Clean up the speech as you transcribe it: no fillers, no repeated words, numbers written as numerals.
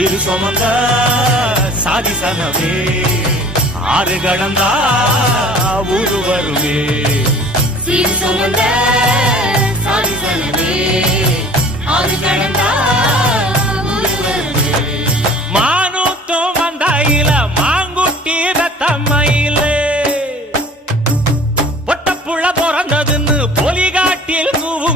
இரு சுமந்த சாதிசனமே ஆறு கடந்தா ஊரு வருவே சீர் சுமந்த சாதிசனமே ஆறு கடந்தா ஊரு வருவே மானூத்தும் வந்தாயில மாங்குட்டி ரத்தம்மையிலே பொட்டப்புள்ள பிறந்ததுன்னு பொலிகாட்டில் கூவு